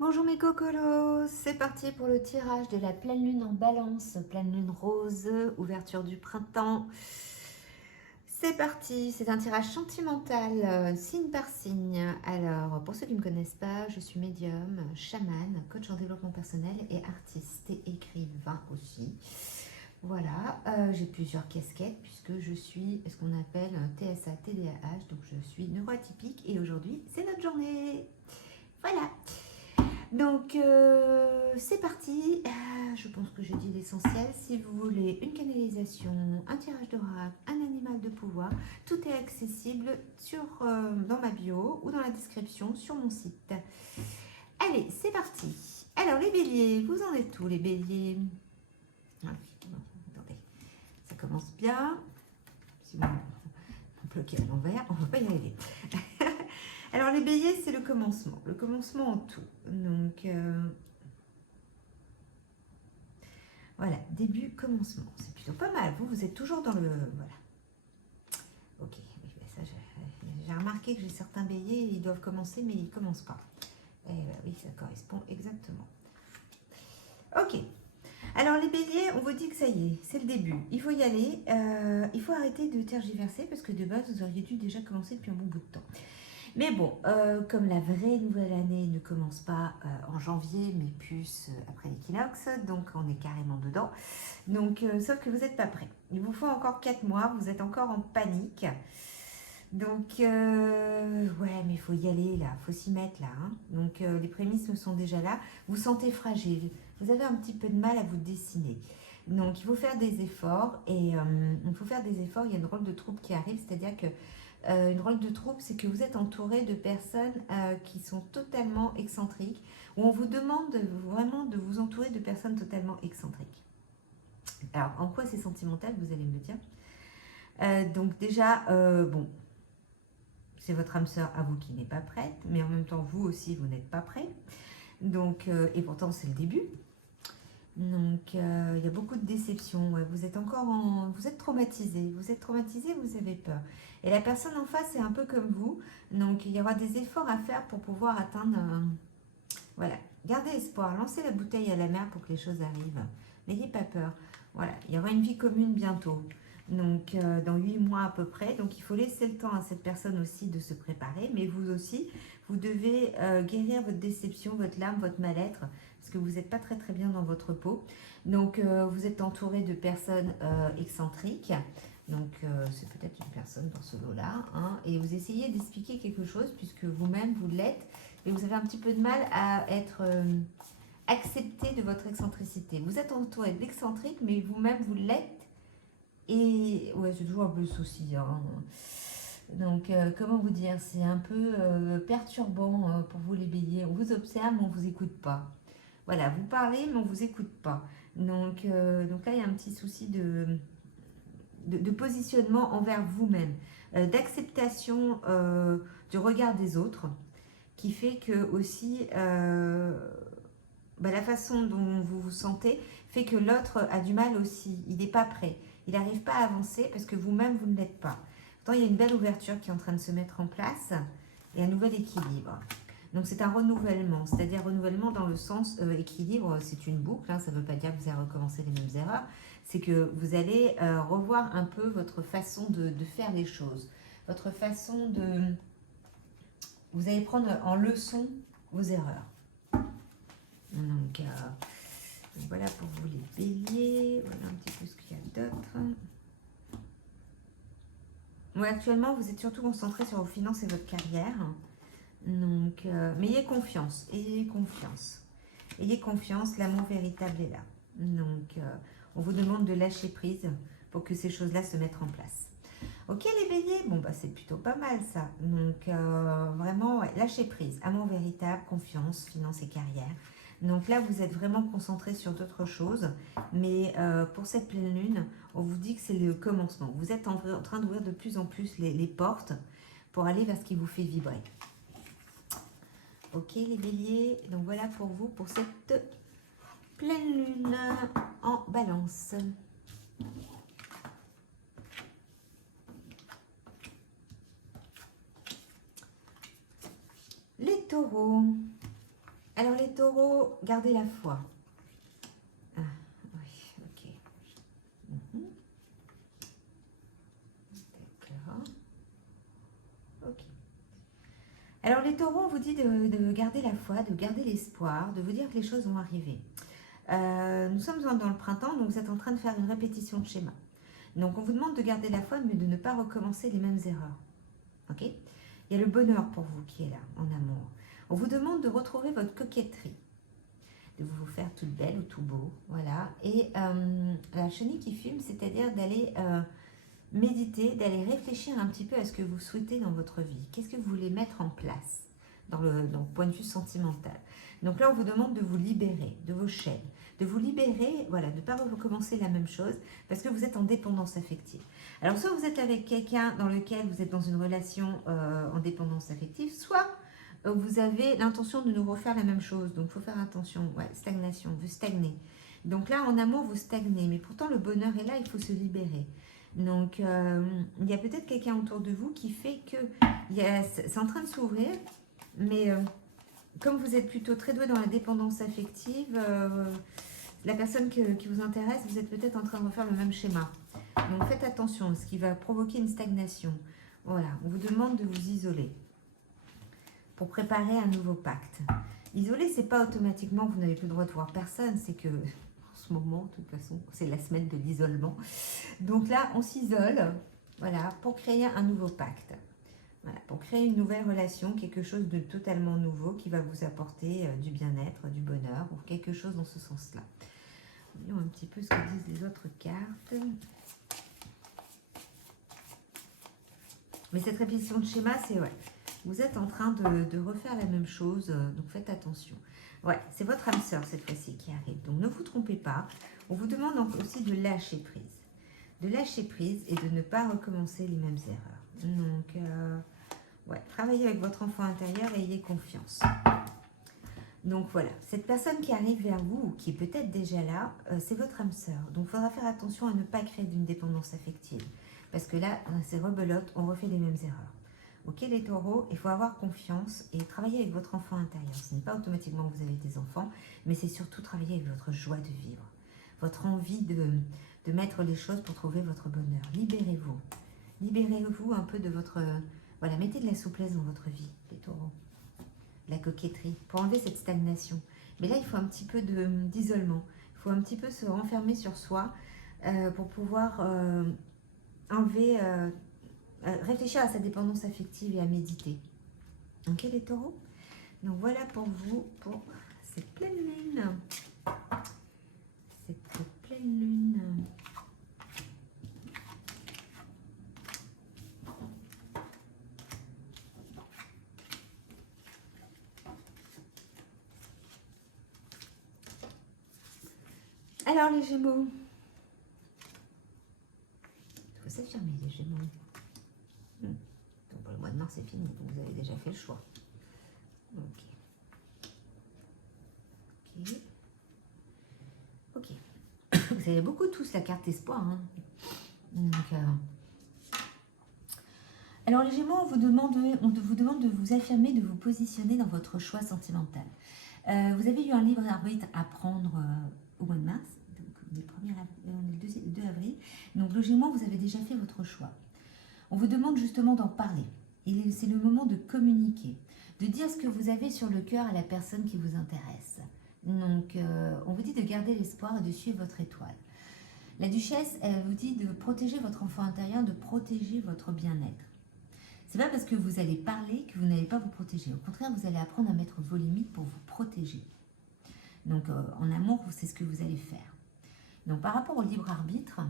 Bonjour mes cocolos, c'est parti pour le tirage de la pleine lune en balance, pleine lune rose, ouverture du printemps. C'est parti, c'est un tirage sentimental, signe par signe. Alors, pour ceux qui ne me connaissent pas, je suis médium, chaman, coach en développement personnel et artiste et écrivain aussi. Voilà, j'ai plusieurs casquettes puisque je suis ce qu'on appelle TSA, TDAH, donc je suis neuroatypique et aujourd'hui c'est notre journée. Voilà. Donc, c'est parti. Je pense que j'ai dit l'essentiel. Si vous voulez une canalisation, un tirage d'oracle, un animal de pouvoir, tout est accessible dans ma bio ou dans la description sur mon site. Allez, c'est parti. Alors, les béliers, vous en êtes où, les béliers? Ah, attendez, ça commence bien. Si vous bloquez à l'envers, on ne va pas y arriver. Alors, les béliers, c'est le commencement en tout. Donc, voilà, début, commencement. C'est plutôt pas mal. Vous êtes toujours dans le... Voilà. Ok, ça, j'ai remarqué que j'ai certains béliers, ils doivent commencer, mais ils ne commencent pas. Et oui, ça correspond exactement. Ok. Alors, les béliers, on vous dit que ça y est, c'est le début. Il faut y aller. Il faut arrêter de tergiverser parce que de base, vous auriez dû déjà commencer depuis un bon bout de temps. Mais bon, comme la vraie nouvelle année ne commence pas en janvier, mais plus après l'équinoxe, donc on est carrément dedans. Donc, sauf que vous n'êtes pas prêt. Il vous faut encore 4 mois, vous êtes encore en panique. Donc, ouais, mais il faut y aller là, il faut s'y mettre là. Hein. Donc, les prémices sont déjà là. Vous sentez fragile, vous avez un petit peu de mal à vous dessiner. Donc, il faut faire des efforts et il faut faire des efforts. Il y a une rôle de troupe qui arrive, c'est-à-dire que une rôle de troupe, c'est que vous êtes entouré de personnes qui sont totalement excentriques, où on vous demande vraiment de vous entourer de personnes totalement excentriques. Alors, en quoi c'est sentimental, vous allez me le dire. Donc déjà, bon, c'est votre âme sœur à vous qui n'est pas prête, mais en même temps, vous aussi, vous n'êtes pas prêt. Donc, et pourtant, c'est le début. Donc, il y a beaucoup de déceptions. Ouais. Vous êtes encore vous êtes traumatisé. Vous êtes traumatisé, vous avez peur. Et la personne en face est un peu comme vous. Donc, il y aura des efforts à faire pour pouvoir atteindre... Voilà. Gardez espoir. Lancez la bouteille à la mer pour que les choses arrivent. N'ayez pas peur. Voilà. Il y aura une vie commune bientôt. Donc, dans 8 mois à peu près. Donc, il faut laisser le temps à cette personne aussi de se préparer. Mais vous aussi, vous devez guérir votre déception, votre larme, votre mal-être. Parce que vous n'êtes pas très très bien dans votre peau. Donc, vous êtes entouré de personnes excentriques. Donc, c'est peut-être une personne dans ce lot-là. Hein, et vous essayez d'expliquer quelque chose puisque vous-même, vous l'êtes. Et vous avez un petit peu de mal à être accepté de votre excentricité. Vous êtes entouré d'excentriques, mais vous-même, vous l'êtes. Et ouais, c'est toujours un peu le souci. Hein. Donc, comment vous dire, c'est un peu perturbant pour vous les béliers. On vous observe, mais on ne vous écoute pas. Voilà, vous parlez, mais on ne vous écoute pas. Donc là, il y a un petit souci de positionnement envers vous-même, d'acceptation du regard des autres, qui fait que aussi la façon dont vous vous sentez fait que l'autre a du mal aussi. Il n'est pas prêt. Il n'arrive pas à avancer parce que vous-même, vous ne l'êtes pas. Pourtant, il y a une belle ouverture qui est en train de se mettre en place et un nouvel équilibre. Donc, c'est un renouvellement, c'est-à-dire renouvellement dans le sens équilibre, c'est une boucle, hein, ça ne veut pas dire que vous allez recommencer les mêmes erreurs, c'est que vous allez revoir un peu votre façon de faire les choses, votre façon de... Vous allez prendre en leçon vos erreurs. Donc, voilà pour vous les béliers, voilà un petit peu ce qu'il y a d'autre. Ouais, actuellement, vous êtes surtout concentré sur vos finances et votre carrière. Donc, mais ayez confiance, ayez confiance. Ayez confiance, l'amour véritable est là. Donc, on vous demande de lâcher prise pour que ces choses-là se mettent en place. Ok les béliers, bon bah c'est plutôt pas mal ça. Donc, vraiment, ouais, lâcher prise, amour véritable, confiance, finances et carrière. Donc là, vous êtes vraiment concentré sur d'autres choses. Mais pour cette pleine lune, on vous dit que c'est le commencement. Vous êtes en train d'ouvrir de plus en plus les portes pour aller vers ce qui vous fait vibrer. Ok les béliers, donc voilà pour vous, pour cette pleine lune en balance. Les taureaux. Alors les taureaux, gardez la foi. Ah, oui, ok. Mhm. D'accord. Ok. Alors les taureaux, on vous dit de garder la foi, de garder l'espoir, de vous dire que les choses vont arriver. Nous sommes dans le printemps, donc vous êtes en train de faire une répétition de schéma. Donc on vous demande de garder la foi, mais de ne pas recommencer les mêmes erreurs. Ok? Il y a le bonheur pour vous qui est là, en amour. On vous demande de retrouver votre coquetterie, de vous faire toute belle ou tout beau, voilà. Et la chenille qui fume, c'est-à-dire d'aller méditer, d'aller réfléchir un petit peu à ce que vous souhaitez dans votre vie. Qu'est-ce que vous voulez mettre en place dans le point de vue sentimental. Donc là, on vous demande de vous libérer de vos chaînes, de vous libérer, voilà, de ne pas recommencer la même chose parce que vous êtes en dépendance affective. Alors, soit vous êtes avec quelqu'un dans lequel vous êtes dans une relation en dépendance affective, soit vous avez l'intention de nous refaire la même chose. Donc, il faut faire attention. Ouais, stagnation, vous stagnez. Donc là, en amour, vous stagnez. Mais pourtant, le bonheur est là, il faut se libérer. Donc, il y a peut-être quelqu'un autour de vous qui fait que c'est en train de s'ouvrir, mais comme vous êtes plutôt très doué dans la dépendance affective, la personne qui vous intéresse, vous êtes peut-être en train de refaire le même schéma. Donc, faites attention, ce qui va provoquer une stagnation. Voilà, on vous demande de vous isoler pour préparer un nouveau pacte. Isoler, c'est pas automatiquement que vous n'avez plus le droit de voir personne, c'est que moment, de toute façon, c'est la semaine de l'isolement. Donc là, on s'isole, voilà, pour créer un nouveau pacte. Voilà, pour créer une nouvelle relation, quelque chose de totalement nouveau qui va vous apporter du bien-être, du bonheur, ou quelque chose dans ce sens-là. Voyons un petit peu ce que disent les autres cartes. Mais cette répétition de schéma, c'est ouais. Vous êtes en train de refaire la même chose, donc faites attention. Ouais, c'est votre âme sœur cette fois-ci qui arrive. Donc ne vous trompez pas. On vous demande donc aussi de lâcher prise. De lâcher prise et de ne pas recommencer les mêmes erreurs. Donc, ouais, travaillez avec votre enfant intérieur et ayez confiance. Donc voilà, cette personne qui arrive vers vous, ou qui est peut-être déjà là, c'est votre âme sœur. Donc il faudra faire attention à ne pas créer d'une dépendance affective. Parce que là, c'est rebelote, on refait les mêmes erreurs. Ok les taureaux, il faut avoir confiance et travailler avec votre enfant intérieur. Ce n'est pas automatiquement que vous avez des enfants, mais c'est surtout travailler avec votre joie de vivre. Votre envie de mettre les choses pour trouver votre bonheur. Libérez-vous. Libérez-vous un peu de votre... Voilà, mettez de la souplesse dans votre vie, les taureaux. La coquetterie, pour enlever cette stagnation. Mais là, il faut un petit peu d'isolement. Il faut un petit peu se renfermer sur soi pour pouvoir enlever... réfléchir à sa dépendance affective et à méditer. Ok les taureaux? Donc voilà pour vous, pour cette pleine lune. Cette pleine lune. Alors les Gémeaux. Il faut s'affirmer les Gémeaux. Donc pour le mois de mars c'est fini, donc vous avez déjà fait le choix. Ok. Ok. Vous avez beaucoup tous la carte espoir. Hein. Donc, alors les Gémeaux, on vous demande de vous affirmer, de vous positionner dans votre choix sentimental. Vous avez eu un libre arbitre à prendre au mois de mars, donc on est le 2 avril. Donc logiquement, vous avez déjà fait votre choix. On vous demande justement d'en parler. C'est le moment de communiquer, de dire ce que vous avez sur le cœur à la personne qui vous intéresse. Donc, on vous dit de garder l'espoir et de suivre votre étoile. La duchesse, elle vous dit de protéger votre enfant intérieur, de protéger votre bien-être. C'est pas parce que vous allez parler que vous n'allez pas vous protéger. Au contraire, vous allez apprendre à mettre vos limites pour vous protéger. Donc, en amour, c'est ce que vous allez faire. Donc, par rapport au libre arbitre,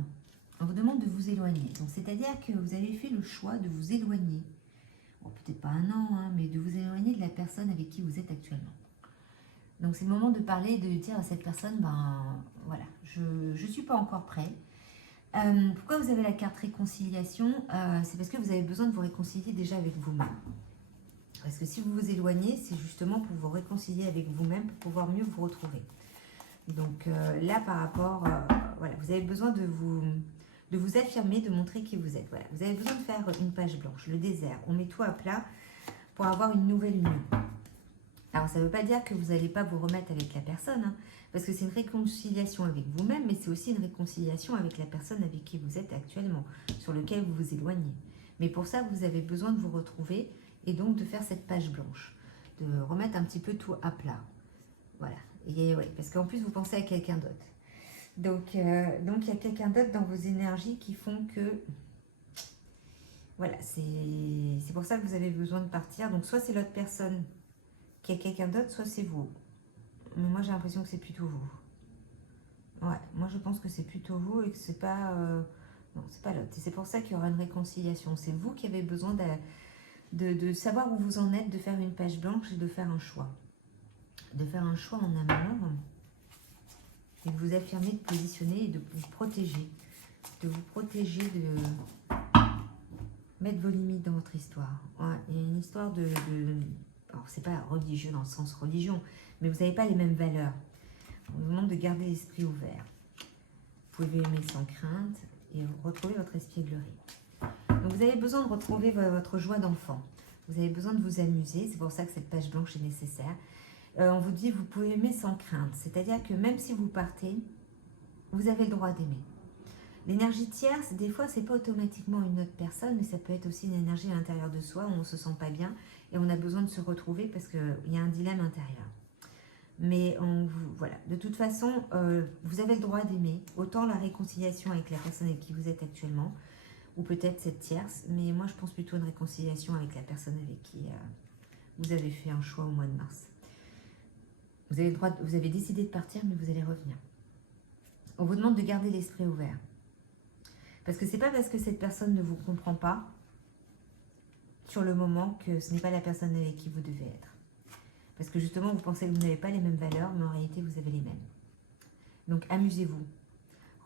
on vous demande de vous éloigner. Donc, c'est-à-dire que vous avez fait le choix de vous éloigner. Bon, peut-être pas un an, hein, mais de vous éloigner de la personne avec qui vous êtes actuellement. Donc, c'est le moment de parler et de dire à cette personne, ben voilà, je ne suis pas encore prêt. Pourquoi vous avez la carte réconciliation? C'est parce que vous avez besoin de vous réconcilier déjà avec vous-même. Parce que si vous vous éloignez, c'est justement pour vous réconcilier avec vous-même, pour pouvoir mieux vous retrouver. Donc là, par rapport, voilà, vous avez besoin de vous affirmer, de montrer qui vous êtes. Voilà, vous avez besoin de faire une page blanche, le désert. On met tout à plat pour avoir une nouvelle union. Alors, ça ne veut pas dire que vous n'allez pas vous remettre avec la personne, hein, parce que c'est une réconciliation avec vous-même, mais c'est aussi une réconciliation avec la personne avec qui vous êtes actuellement, sur lequel vous vous éloignez. Mais pour ça, vous avez besoin de vous retrouver et donc de faire cette page blanche, de remettre un petit peu tout à plat. Voilà. Et ouais, parce qu'en plus, vous pensez à quelqu'un d'autre. Donc, il y a quelqu'un d'autre dans vos énergies qui font que... Voilà, c'est pour ça que vous avez besoin de partir. Donc, soit c'est l'autre personne qui a quelqu'un d'autre, soit c'est vous. Mais moi, j'ai l'impression que c'est plutôt vous. Ouais, moi, je pense que c'est plutôt vous et que c'est pas... non, c'est pas l'autre. Et c'est pour ça qu'il y aura une réconciliation. C'est vous qui avez besoin de savoir où vous en êtes, de faire une page blanche et de faire un choix. De faire un choix en amour et de vous affirmer, de positionner et de vous protéger. De vous protéger, de mettre vos limites dans votre histoire. Ouais, il y a une histoire de alors, c'est pas religieux dans le sens religion, mais vous n'avez pas les mêmes valeurs. On vous demande de garder l'esprit ouvert. Vous pouvez aimer sans crainte et retrouver votre espièglerie. Donc, vous avez besoin de retrouver votre joie d'enfant. Vous avez besoin de vous amuser. C'est pour ça que cette page blanche est nécessaire. On vous dit, vous pouvez aimer sans crainte. C'est-à-dire que même si vous partez, vous avez le droit d'aimer. L'énergie tierce, des fois, c'est pas automatiquement une autre personne, mais ça peut être aussi une énergie à l'intérieur de soi où on se sent pas bien et on a besoin de se retrouver parce qu'il y a un dilemme intérieur. Mais voilà, de toute façon, vous avez le droit d'aimer, autant la réconciliation avec la personne avec qui vous êtes actuellement, ou peut-être cette tierce, mais moi je pense plutôt une réconciliation avec la personne avec qui vous avez fait un choix au mois de mars. Vous avez le droit, vous avez décidé de partir, mais vous allez revenir. On vous demande de garder l'esprit ouvert. Parce que c'est pas parce que cette personne ne vous comprend pas sur le moment que ce n'est pas la personne avec qui vous devez être. Parce que justement, vous pensez que vous n'avez pas les mêmes valeurs, mais en réalité, vous avez les mêmes. Donc, amusez-vous.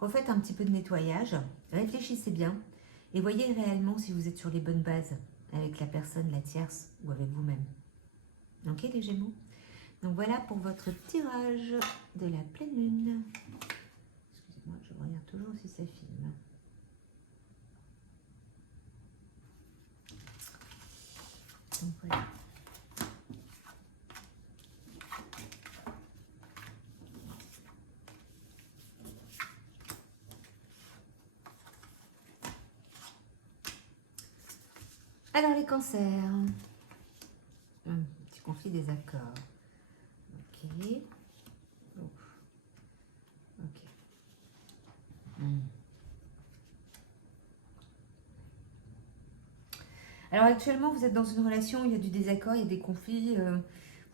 Refaites un petit peu de nettoyage, réfléchissez bien et voyez réellement si vous êtes sur les bonnes bases avec la personne, la tierce ou avec vous-même. Ok, les Gémeaux? Donc, voilà pour votre tirage de la pleine lune. Excusez-moi, je regarde toujours si ça filme. Donc, voilà. Alors les cancers, petit conflit des accords. Ok. Ouf. Ok. Alors actuellement vous êtes dans une relation où il y a du désaccord, il y a des conflits.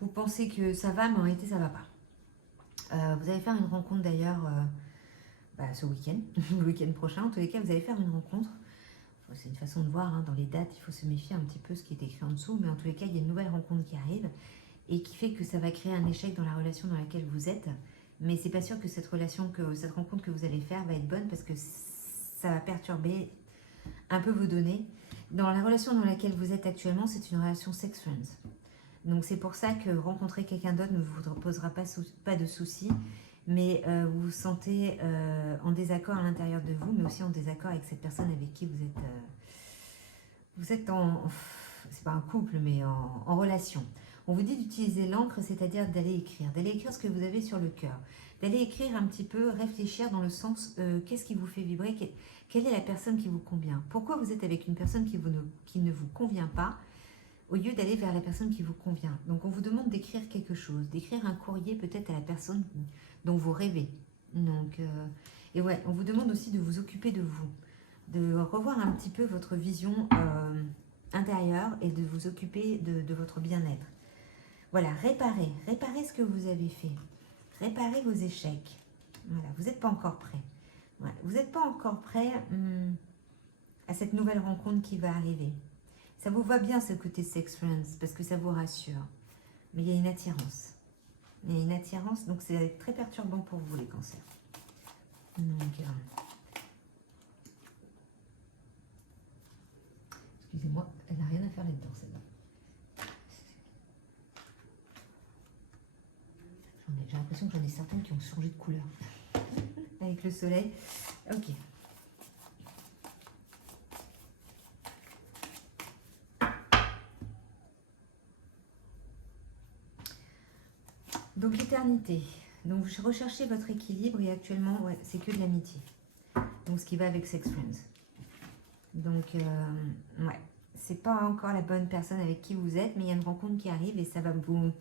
Vous pensez que ça va, mais en réalité ça va pas. Vous allez faire une rencontre d'ailleurs ce week-end, le week-end prochain. En tous les cas, vous allez faire une rencontre. C'est une façon de voir, hein, dans les dates, il faut se méfier un petit peu ce qui est écrit en dessous, mais en tous les cas, il y a une nouvelle rencontre qui arrive et qui fait que ça va créer un échec dans la relation dans laquelle vous êtes. Mais c'est pas sûr que cette rencontre que vous allez faire va être bonne parce que ça va perturber un peu vos données. Dans la relation dans laquelle vous êtes actuellement, c'est une relation sex friends. Donc c'est pour ça que rencontrer quelqu'un d'autre ne vous posera pas de soucis, mais vous vous sentez en désaccord à l'intérieur de vous, mais aussi en désaccord avec cette personne avec qui vous êtes c'est pas un couple, mais en relation. On vous dit d'utiliser l'encre, c'est-à-dire d'aller écrire ce que vous avez sur le cœur, d'aller écrire un petit peu, réfléchir dans le sens qu'est-ce qui vous fait vibrer, quelle est la personne qui vous convient, pourquoi vous êtes avec une personne qui ne vous convient pas, au lieu d'aller vers la personne qui vous convient. Donc on vous demande d'écrire quelque chose, d'écrire un courrier peut-être à la personne dont vous rêvez. Donc, et ouais, on vous demande aussi de vous occuper de vous, de revoir un petit peu votre vision intérieure et de vous occuper de votre bien-être. Voilà, réparez ce que vous avez fait, réparez vos échecs. Voilà, vous n'êtes pas encore prêt. Voilà, vous n'êtes pas encore prêt à cette nouvelle rencontre qui va arriver. Ça vous va bien ce côté sex friends parce que ça vous rassure. Mais il y a une attirance. Il y a une attirance, donc c'est très perturbant pour vous les cancers. Donc, excusez-moi, elle n'a rien à faire là-dedans celle-là. J'ai l'impression que j'en ai certaines qui ont changé de couleur avec le soleil. Ok. l'éternité. Donc, vous recherchez votre équilibre et actuellement, ouais, c'est que de l'amitié. Donc, ce qui va avec Sex Friends. Donc, ouais, c'est pas encore la bonne personne avec qui vous êtes, mais il y a une rencontre qui arrive et ça va vous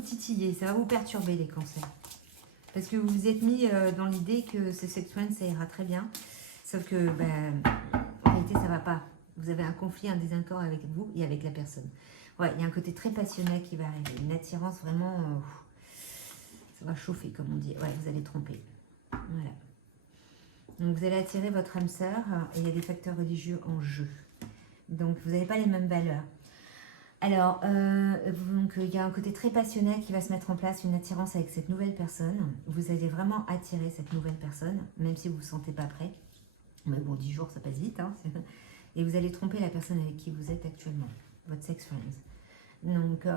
titiller, ça va vous perturber les cancers. Parce que vous vous êtes mis dans l'idée que ce Sex Friends, ça ira très bien. Sauf que, en réalité, ça va pas. Vous avez un conflit, un désaccord avec vous et avec la personne. Ouais, il y a un côté très passionnel qui va arriver. Une attirance vraiment... ça va chauffer, comme on dit. Ouais, vous allez tromper. Voilà. Donc, vous allez attirer votre âme sœur et il y a des facteurs religieux en jeu. Donc, vous n'avez pas les mêmes valeurs. Alors, donc, il y a un côté très passionnel qui va se mettre en place, une attirance avec cette nouvelle personne. Vous allez vraiment attirer cette nouvelle personne, même si vous ne vous sentez pas prêt. Mais bon, 10 jours, ça passe vite. Hein. Et vous allez tromper la personne avec qui vous êtes actuellement, votre sex friends. Donc,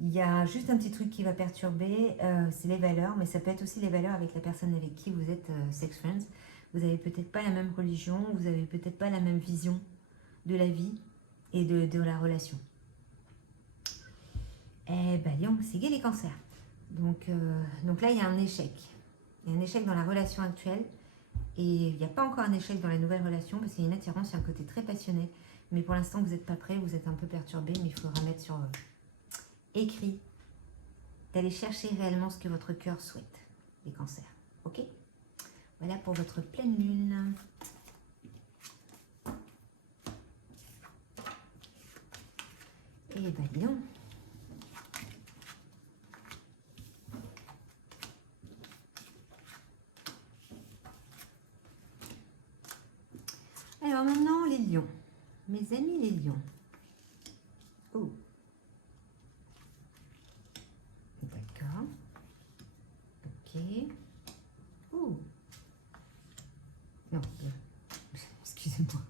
il y a juste un petit truc qui va perturber, c'est les valeurs, mais ça peut être aussi les valeurs avec la personne avec qui vous êtes sex friends. Vous n'avez peut-être pas la même religion, vous n'avez peut-être pas la même vision de la vie et de la relation. Eh ben, Lyon, c'est gay les cancers. Donc là, il y a un échec. Il y a un échec dans la relation actuelle. Et il n'y a pas encore un échec dans la nouvelle relation parce qu'il y a une attirance, il y a un côté très passionné. Mais pour l'instant, vous n'êtes pas prêt, vous êtes un peu perturbé, mais il faudra mettre sur écrit d'aller chercher réellement ce que votre cœur souhaite, les cancers. Ok? Voilà pour votre pleine lune. Et ben bien. Alors maintenant, les lions. Mes amis les lions. Oh. D'accord. Ok. Oh. Non. Excusez-moi.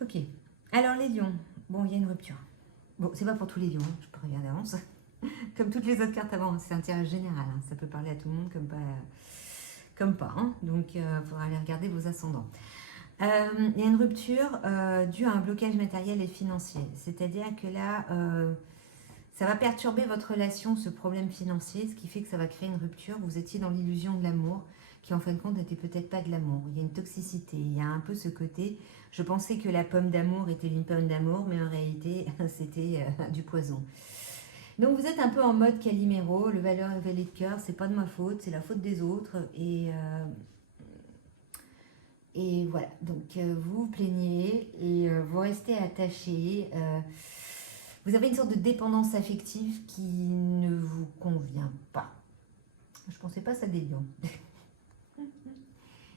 Ok. Alors les lions. Bon, il y a une rupture. Bon, c'est pas pour tous les lions, hein, je peux regarder d'avance. Comme toutes les autres cartes avant, c'est un tirage général. Hein, ça peut parler à tout le monde comme pas. Hein, donc, il faudra aller regarder vos ascendants. Il y a une rupture due à un blocage matériel et financier. C'est-à-dire que là, ça va perturber votre relation, ce problème financier, ce qui fait que ça va créer une rupture. Vous étiez dans l'illusion de l'amour, qui en fin de compte n'était peut-être pas de l'amour. Il y a une toxicité, il y a un peu ce côté, je pensais que la pomme d'amour était une pomme d'amour, mais en réalité, c'était du poison. Donc vous êtes un peu en mode Calimero, le valet de cœur, c'est pas de ma faute, c'est la faute des autres. Et voilà, donc vous vous plaignez et vous restez attaché. Vous avez une sorte de dépendance affective qui ne vous convient pas. Je ne pensais pas ça des lions.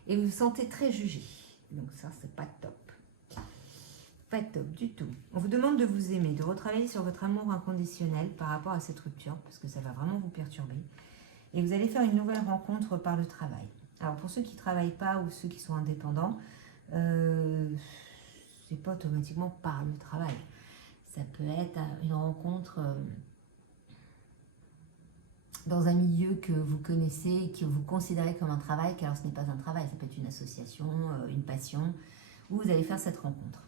Et vous vous sentez très jugé. Donc ça, c'est pas top. Pas top du tout. On vous demande de vous aimer, de retravailler sur votre amour inconditionnel par rapport à cette rupture, parce que ça va vraiment vous perturber. Et vous allez faire une nouvelle rencontre par le travail. Alors pour ceux qui ne travaillent pas ou ceux qui sont indépendants, c'est pas automatiquement par le travail. Ça peut être une rencontre dans un milieu que vous connaissez et que vous considérez comme un travail, car ce n'est pas un travail, ça peut être une association, une passion, où vous allez faire cette rencontre.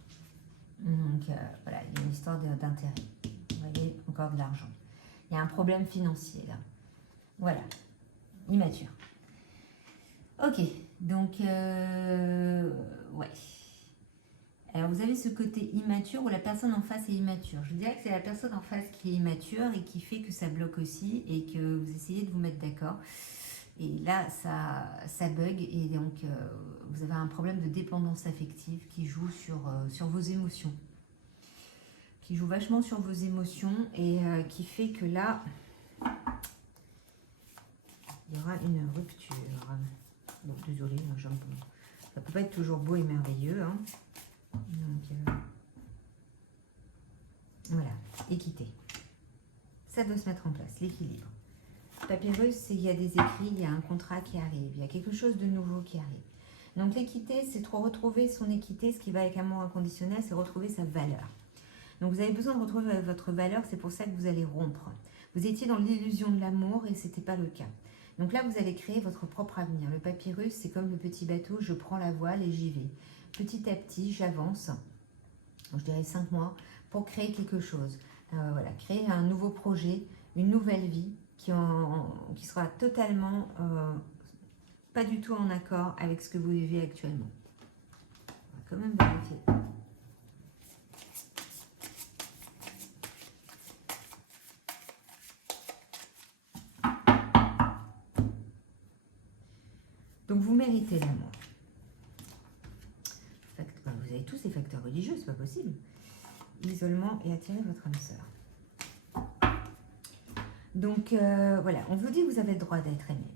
Donc voilà, il y a une histoire d'intérêt. Vous voyez, encore de l'argent. Il y a un problème financier là. Voilà, immature. Ok, donc ouais. Alors vous avez ce côté immature où la personne en face est immature. Je dirais que c'est la personne en face qui est immature et qui fait que ça bloque aussi et que vous essayez de vous mettre d'accord. Et là, ça bug et donc vous avez un problème de dépendance affective qui joue sur vos émotions. Qui joue vachement sur vos émotions et qui fait que là, il y aura une rupture. Donc désolé, ça peut pas être toujours beau et merveilleux. Hein. Donc, voilà, équité. Ça doit se mettre en place, l'équilibre. Papyrus, c'est qu'il y a des écrits, il y a un contrat qui arrive, il y a quelque chose de nouveau qui arrive. Donc l'équité, c'est retrouver son équité, ce qui va avec amour inconditionnel, c'est retrouver sa valeur. Donc vous avez besoin de retrouver votre valeur, c'est pour ça que vous allez rompre. Vous étiez dans l'illusion de l'amour et ce n'était pas le cas. Donc là, vous allez créer votre propre avenir. Le papyrus, c'est comme le petit bateau, je prends la voile et j'y vais. Petit à petit, j'avance, je dirais 5 mois, pour créer quelque chose. Voilà, créer un nouveau projet, une nouvelle vie qui sera totalement pas du tout en accord avec ce que vous vivez actuellement. On va quand même vérifier. Donc vous méritez l'amour. Vous avez tous ces facteurs religieux, c'est pas possible. L'isolement et attirer votre âme sœur. Donc voilà, on vous dit que vous avez le droit d'être aimé.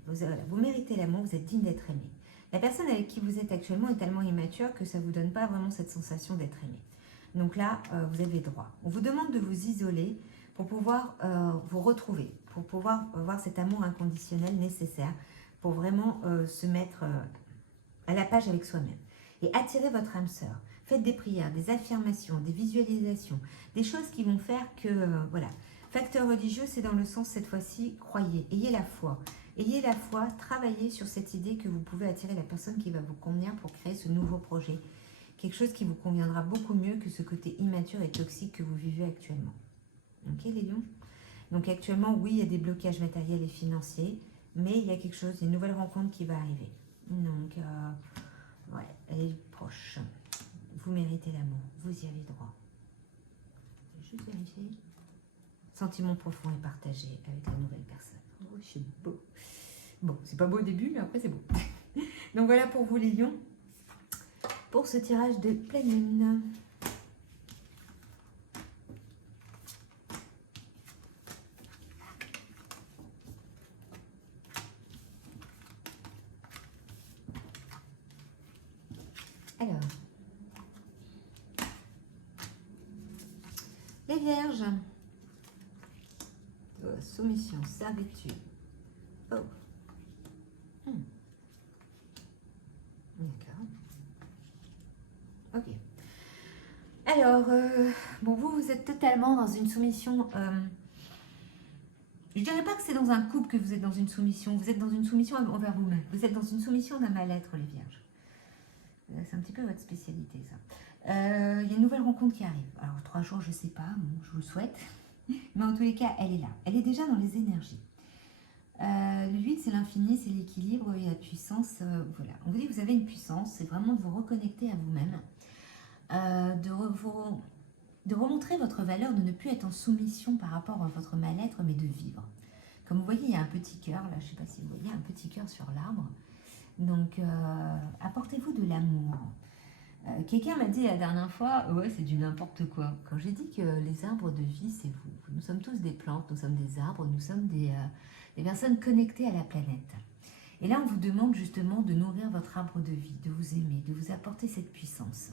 Vous méritez l'amour, vous êtes digne d'être aimé. La personne avec qui vous êtes actuellement est tellement immature que ça ne vous donne pas vraiment cette sensation d'être aimé. Donc là, vous avez le droit. On vous demande de vous isoler pour pouvoir vous retrouver, pour pouvoir avoir cet amour inconditionnel nécessaire pour vraiment se mettre à la page avec soi-même. Et attirer votre âme sœur. Faites des prières, des affirmations, des visualisations, des choses qui vont faire que, voilà. Facteur religieux, c'est dans le sens, cette fois-ci, croyez, ayez la foi. Ayez la foi, travaillez sur cette idée que vous pouvez attirer la personne qui va vous convenir pour créer ce nouveau projet. Quelque chose qui vous conviendra beaucoup mieux que ce côté immature et toxique que vous vivez actuellement. Ok les lions? Donc actuellement, oui, il y a des blocages matériels et financiers, mais il y a quelque chose, une nouvelle rencontre qui va arriver. Donc, ouais, elle est proche. Vous méritez l'amour, vous y avez droit. Je vais juste vérifier. Sentiment profond et partagé avec la nouvelle personne. Oh, c'est beau. Bon, c'est pas beau au début, mais après c'est beau. Donc voilà pour vous les lions, pour ce tirage de pleine lune. Alors, les vierges. Soumission, servitude. Oh. D'accord. Ok. Alors, bon, vous êtes totalement dans une soumission. Je dirais pas que c'est dans un couple que vous êtes dans une soumission. Vous êtes dans une soumission envers vous-même. Vous êtes dans une soumission d'un mal-être, les vierges. C'est un petit peu votre spécialité, ça. Il y a une nouvelle rencontre qui arrive. Alors, 3 jours, je sais pas. Bon, je vous le souhaite. Mais en tous les cas, elle est là. Elle est déjà dans les énergies. Le 8, c'est l'infini, c'est l'équilibre et la puissance. Voilà. On vous dit que vous avez une puissance, c'est vraiment de vous reconnecter à vous-même, de remontrer votre valeur, de ne plus être en soumission par rapport à votre mal-être, mais de vivre. Comme vous voyez, il y a un petit cœur, là, je ne sais pas si vous voyez, un petit cœur sur l'arbre. Donc, apportez-vous de l'amour. Quelqu'un m'a dit la dernière fois, ouais, c'est du n'importe quoi. Quand j'ai dit que les arbres de vie, c'est vous. Nous sommes tous des plantes, nous sommes des arbres, nous sommes des personnes connectées à la planète. Et là, on vous demande justement de nourrir votre arbre de vie, de vous aimer, de vous apporter cette puissance.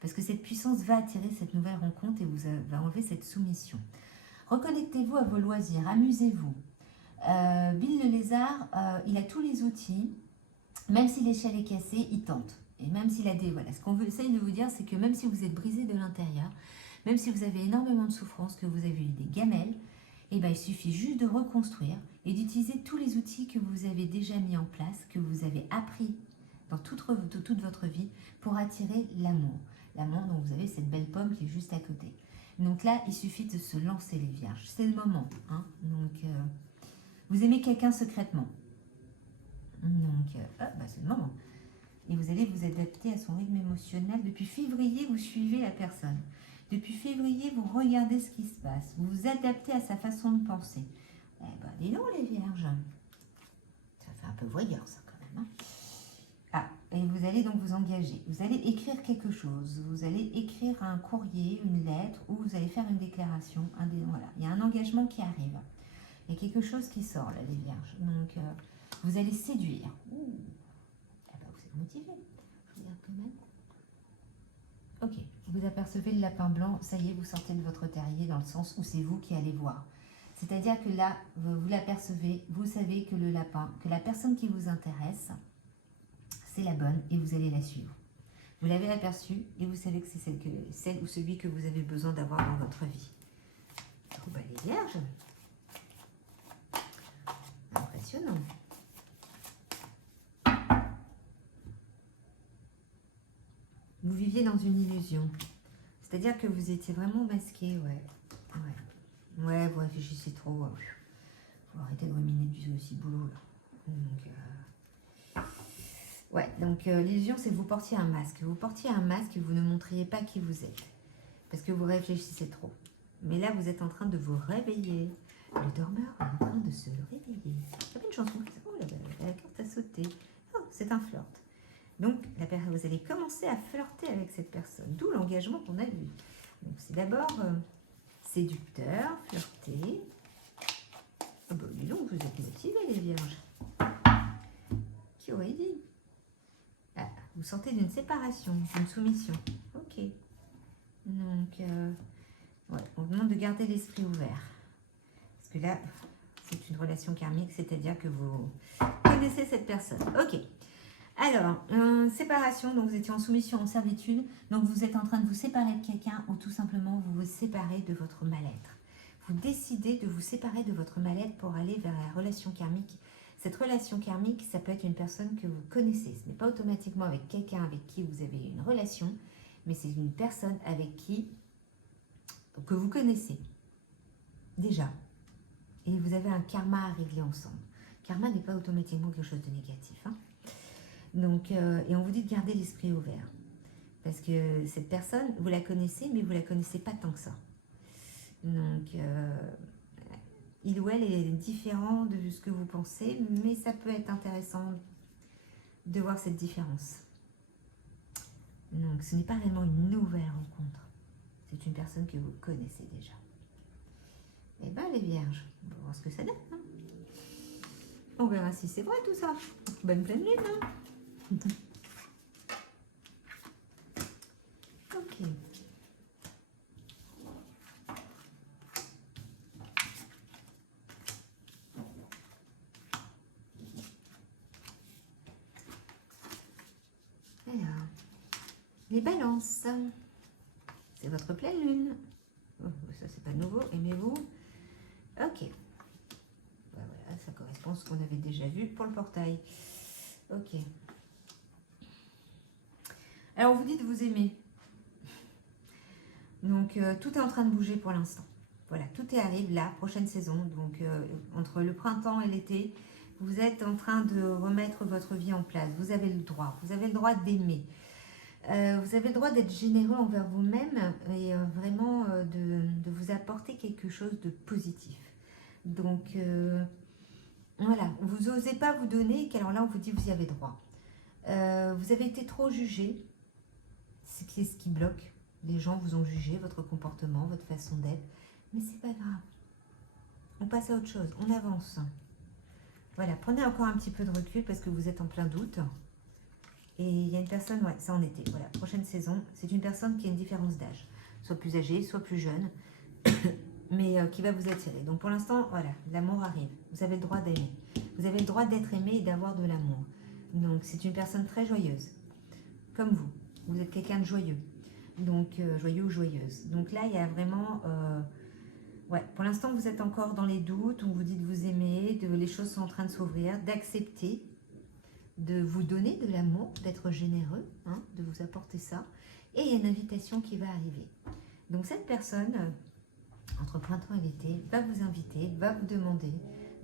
Parce que cette puissance va attirer cette nouvelle rencontre et vous va enlever cette soumission. Reconnectez-vous à vos loisirs, amusez-vous. Bill le lézard, il a tous les outils. Même si l'échelle est cassée, il tente. Et même s'il a des... Voilà, ce qu'on essaye de vous dire, c'est que même si vous êtes brisé de l'intérieur, même si vous avez énormément de souffrance, que vous avez eu des gamelles, eh ben, il suffit juste de reconstruire et d'utiliser tous les outils que vous avez déjà mis en place, que vous avez appris dans toute votre vie pour attirer l'amour. L'amour, donc vous avez cette belle pomme qui est juste à côté. Donc là, il suffit de se lancer les vierges. C'est le moment. Hein. Donc, vous aimez quelqu'un secrètement. Donc, c'est le moment. Et vous allez vous adapter à son rythme émotionnel. Depuis février, vous suivez la personne. Depuis février, vous regardez ce qui se passe. Vous vous adaptez à sa façon de penser. Eh ben, dis donc, les vierges. Ça fait un peu voyeur, ça, quand même. Hein. Ah, et vous allez donc vous engager. Vous allez écrire quelque chose. Vous allez écrire un courrier, une lettre, ou vous allez faire une déclaration. Voilà. Il y a un engagement qui arrive. Il y a quelque chose qui sort, là, les vierges. Donc, vous allez séduire. Ouh. Eh ben, vous êtes motivé. Je regarde quand même. Ok, vous apercevez le lapin blanc, ça y est, vous sortez de votre terrier dans le sens où c'est vous qui allez voir. C'est-à-dire que là, vous l'apercevez, vous savez que le lapin, que la personne qui vous intéresse, c'est la bonne et vous allez la suivre. Vous l'avez aperçue et vous savez que c'est celle ou celui que vous avez besoin d'avoir dans votre vie. Oh, bah, les vierges. Impressionnant. Vous viviez dans une illusion. C'est-à-dire que vous étiez vraiment masqué, ouais. Ouais, vous réfléchissez trop. Faut arrêter de ruminer du aussi boulot là. Donc, l'illusion, c'est que vous portiez un masque. Vous portiez un masque et vous ne montriez pas qui vous êtes. Parce que vous réfléchissez trop. Mais là, vous êtes en train de vous réveiller. Le dormeur est en train de se réveiller. Il y avait une chanson qui s'appelle, oh, la carte a sauté. Oh, c'est un flirt. Donc, vous allez commencer à flirter avec cette personne. D'où l'engagement qu'on a vu. Donc, c'est d'abord séducteur, flirter. Oh, bah, dis donc, vous êtes motivés, les vierges. Qui aurait dit? Ah, vous sortez d'une séparation, d'une soumission. Ok. Donc, ouais, on vous demande de garder l'esprit ouvert. Parce que là, c'est une relation karmique, c'est-à-dire que vous connaissez cette personne. Ok. Alors, séparation, donc vous étiez en soumission, en servitude. Donc, vous êtes en train de vous séparer de quelqu'un ou tout simplement vous vous séparez de votre mal-être. Vous décidez de vous séparer de votre mal-être pour aller vers la relation karmique. Cette relation karmique, ça peut être une personne que vous connaissez. Ce n'est pas automatiquement avec quelqu'un avec qui vous avez une relation, mais c'est une personne avec qui que vous connaissez déjà. Et vous avez un karma à régler ensemble. Karma n'est pas automatiquement quelque chose de négatif. Hein. Donc, et on vous dit de garder l'esprit ouvert. Parce que cette personne, vous la connaissez, mais vous ne la connaissez pas tant que ça. Donc, il ou elle est différent de ce que vous pensez, mais ça peut être intéressant de voir cette différence. Donc, ce n'est pas réellement une nouvelle rencontre. C'est une personne que vous connaissez déjà. Eh bien, les vierges, on va voir ce que ça donne. Hein. On verra si c'est vrai tout ça. Bonne pleine lune. Hein. Ok. Alors, les balances. C'est votre pleine lune. Oh, ça, c'est pas nouveau. Aimez-vous? Ok. Ben voilà, ça correspond à ce qu'on avait déjà vu pour le portail. Ok. Alors, on vous dit de vous aimer. Donc, tout est en train de bouger pour l'instant. Voilà, tout est arrive là, prochaine saison. Donc, entre le printemps et l'été, vous êtes en train de remettre votre vie en place. Vous avez le droit. Vous avez le droit d'aimer. Vous avez le droit d'être généreux envers vous-même et vraiment de vous apporter quelque chose de positif. Donc, voilà, vous n'osez pas vous donner, qu'alors là, on vous dit que vous y avez droit. Vous avez été trop jugé, c'est ce qui bloque. Les gens vous ont jugé, votre comportement, votre façon d'être. Mais c'est pas grave. On passe à autre chose, on avance. Voilà, prenez encore un petit peu de recul parce que vous êtes en plein doute. Et il y a une personne, ouais, ça en était. Voilà, prochaine saison, c'est une personne qui a une différence d'âge. Soit plus âgée, soit plus jeune, mais qui va vous attirer. Donc pour l'instant, voilà, l'amour arrive. Vous avez le droit d'aimer. Vous avez le droit d'être aimé et d'avoir de l'amour. Donc c'est une personne très joyeuse, comme vous. Vous êtes quelqu'un de joyeux. Donc joyeux ou joyeuse. Donc là, il y a vraiment... ouais, pour l'instant, vous êtes encore dans les doutes, on vous dit de vous aimer, les choses sont en train de s'ouvrir, d'accepter, de vous donner de l'amour, d'être généreux, hein, de vous apporter ça. Et il y a une invitation qui va arriver. Donc cette personne, entre printemps et l'été, va vous inviter, va vous demander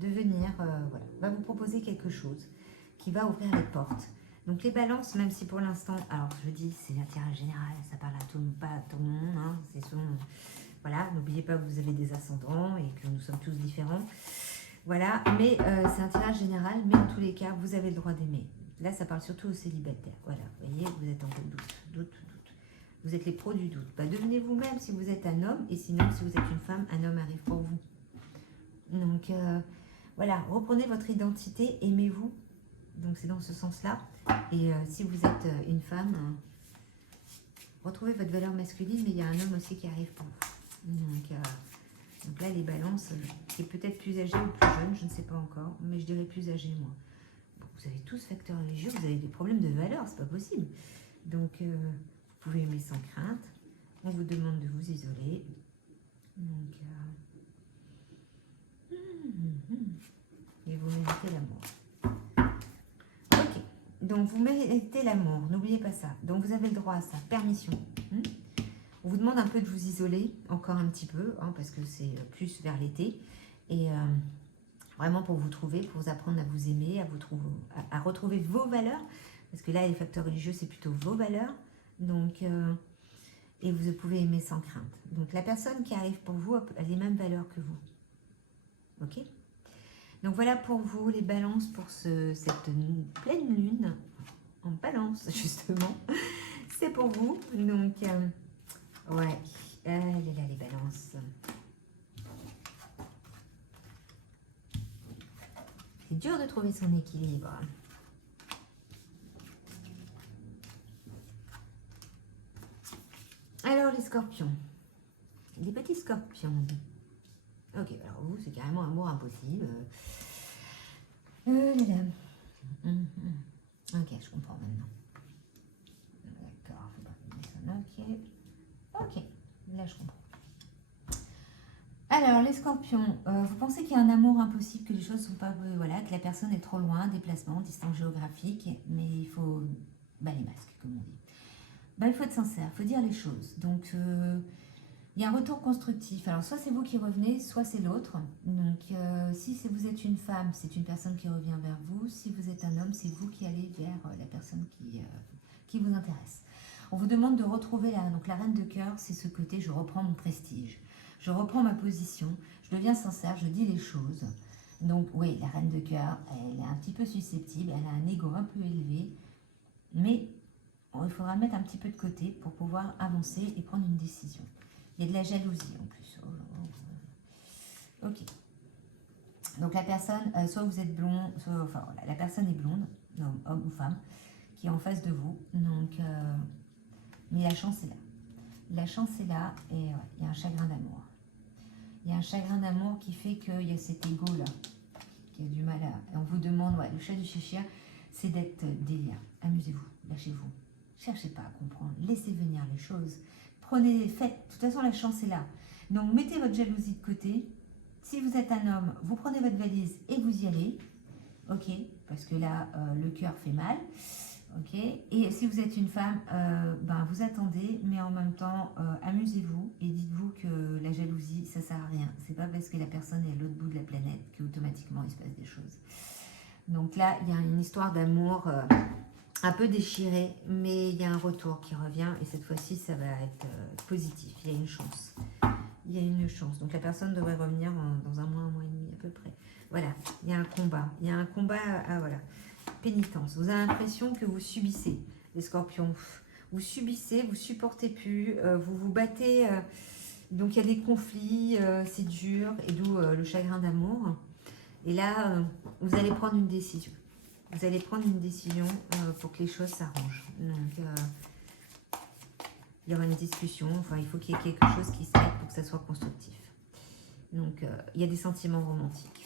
de venir, voilà, va vous proposer quelque chose qui va ouvrir les portes. Donc les balances, même si pour l'instant, alors je dis c'est un tirage général, ça parle à tout, pas à tout le monde, hein, c'est son, voilà, n'oubliez pas que vous avez des ascendants et que nous sommes tous différents, voilà, mais c'est un tirage général, mais en tous les cas, vous avez le droit d'aimer. Là, ça parle surtout aux célibataires, voilà, vous voyez, vous êtes en doute, vous êtes les pros du doute. Bah, devenez vous-même si vous êtes un homme, et sinon, si vous êtes une femme, un homme arrive pour vous. Donc, voilà, reprenez votre identité, aimez-vous. Donc c'est dans ce sens-là. Et si vous êtes une femme, retrouvez votre valeur masculine, mais il y a un homme aussi qui arrive pour vous. Donc là, les balances, qui est peut-être plus âgé ou plus jeune, je ne sais pas encore, mais je dirais plus âgé, moi. Bon, vous avez tous facteurs religieux, vous avez des problèmes de valeur, c'est pas possible. Donc, vous pouvez aimer sans crainte. On vous demande de vous isoler. Donc, et vous méritez l'amour. Donc, vous méritez l'amour, n'oubliez pas ça. Donc, vous avez le droit à ça, permission. On vous demande un peu de vous isoler, encore un petit peu, hein, parce que c'est plus vers l'été. Et vraiment pour vous trouver, pour vous apprendre à vous aimer, à retrouver vos valeurs. Parce que là, les facteurs religieux, c'est plutôt vos valeurs. Donc, et vous pouvez aimer sans crainte. Donc la personne qui arrive pour vous a les mêmes valeurs que vous. Ok? Donc voilà pour vous les balances pour cette pleine lune en balance, justement. C'est pour vous. Donc, ouais, elle est là, les balances. C'est dur de trouver son équilibre. Alors, les scorpions. Les petits scorpions. Ok, alors vous, c'est carrément amour impossible. Ok, je comprends maintenant. D'accord, ok, là je comprends. Alors, les scorpions, vous pensez qu'il y a un amour impossible, que les choses sont pas... voilà, que la personne est trop loin, déplacement, distance géographique, mais il faut... les masques, comme on dit. Il faut être sincère, il faut dire les choses. Donc, il y a un retour constructif. Alors, soit c'est vous qui revenez, soit c'est l'autre. Donc, si vous êtes une femme, c'est une personne qui revient vers vous. Si vous êtes un homme, c'est vous qui allez vers la personne qui vous intéresse. On vous demande de retrouver donc la reine de cœur, c'est ce côté, je reprends mon prestige. Je reprends ma position, je deviens sincère, je dis les choses. Donc, oui, la reine de cœur, elle est un petit peu susceptible, elle a un ego un peu élevé, mais il faudra mettre un petit peu de côté pour pouvoir avancer et prendre une décision. Il y a de la jalousie en plus. Ok. Donc la personne, soit vous êtes blond, soit, enfin voilà, la personne est blonde, homme ou femme, qui est en face de vous. Donc, mais la chance est là. La chance est là et ouais, il y a un chagrin d'amour. Il y a un chagrin d'amour qui fait qu'il y a cet ego-là, qui a du mal à... Et on vous demande, ouais, le chat du chichia, c'est d'être délire. Amusez-vous, lâchez-vous. Cherchez pas à comprendre, laissez venir les choses. Prenez, faites, de toute façon la chance est là. Donc mettez votre jalousie de côté. Si vous êtes un homme, vous prenez votre valise et vous y allez. Ok, parce que là, le cœur fait mal. Ok, et si vous êtes une femme, vous attendez, mais en même temps, amusez-vous et dites-vous que la jalousie, ça sert à rien. C'est pas parce que la personne est à l'autre bout de la planète qu'automatiquement il se passe des choses. Donc là, il y a une histoire d'amour un peu déchirée, mais il y a un retour qui revient et cette fois-ci, ça va être positif. Il y a une chance. Il y a une chance. Donc la personne devrait revenir dans un mois et demi à peu près. Voilà, il y a un combat. Il y a un combat, voilà. Pénitence. Vous avez l'impression que vous subissez, les scorpions. Vous subissez, vous supportez plus, vous vous battez. Donc il y a des conflits, c'est dur, et d'où le chagrin d'amour. Et là, vous allez prendre une décision. Vous allez prendre une décision pour que les choses s'arrangent. Donc, il y aura une discussion. Enfin, il faut qu'il y ait quelque chose qui se mette pour que ça soit constructif. Donc, il y a des sentiments romantiques.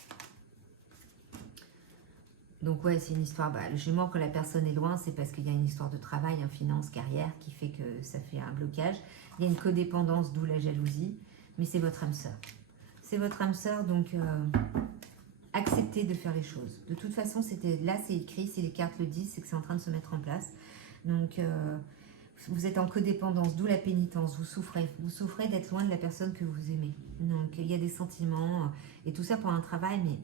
Donc ouais, c'est une histoire, le jument quand la personne est loin, c'est parce qu'il y a une histoire de travail, finance, carrière, qui fait que ça fait un blocage. Il y a une codépendance, d'où la jalousie, mais c'est votre âme sœur. C'est votre âme sœur, donc acceptez de faire les choses. De toute façon, là c'est écrit, si les cartes le disent, c'est que c'est en train de se mettre en place. Donc vous êtes en codépendance, d'où la pénitence, vous souffrez d'être loin de la personne que vous aimez. Donc il y a des sentiments, et tout ça pour un travail, mais...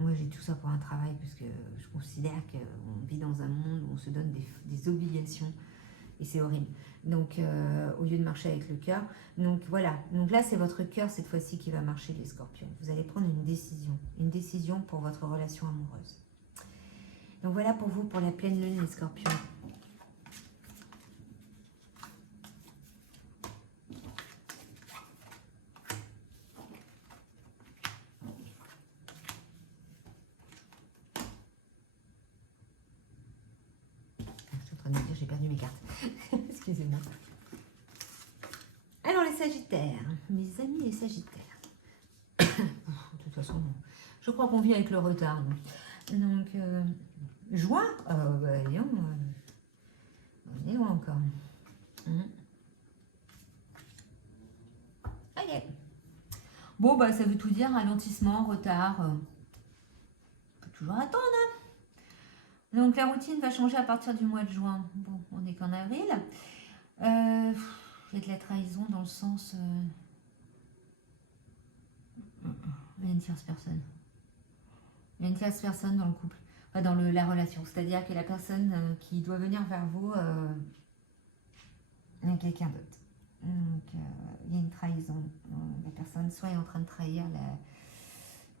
Moi, j'ai tout ça pour un travail parce que je considère qu'on vit dans un monde où on se donne des obligations et c'est horrible. Donc, au lieu de marcher avec le cœur. Donc, voilà. Donc là, c'est votre cœur cette fois-ci qui va marcher, les scorpions. Vous allez prendre une décision pour votre relation amoureuse. Donc, voilà pour vous, pour la pleine lune, les scorpions. J'ai perdu mes cartes. Excusez-moi. Alors, les Sagittaires. Mes amis, les Sagittaires. De toute façon, je crois qu'on vit avec le retard. Donc, juin, on est loin encore. Ok. Bon, ça veut tout dire, ralentissement, retard. On peut toujours attendre. Donc la routine va changer à partir du mois de juin. Bon, on n'est qu'en avril. Il y a de la trahison dans le sens... il y a une tierce personne. Il y a une tierce personne dans le couple, enfin dans la relation. C'est-à-dire que la personne qui doit venir vers vous, il y a quelqu'un d'autre. Donc, il y a une trahison. La personne soit est en train de trahir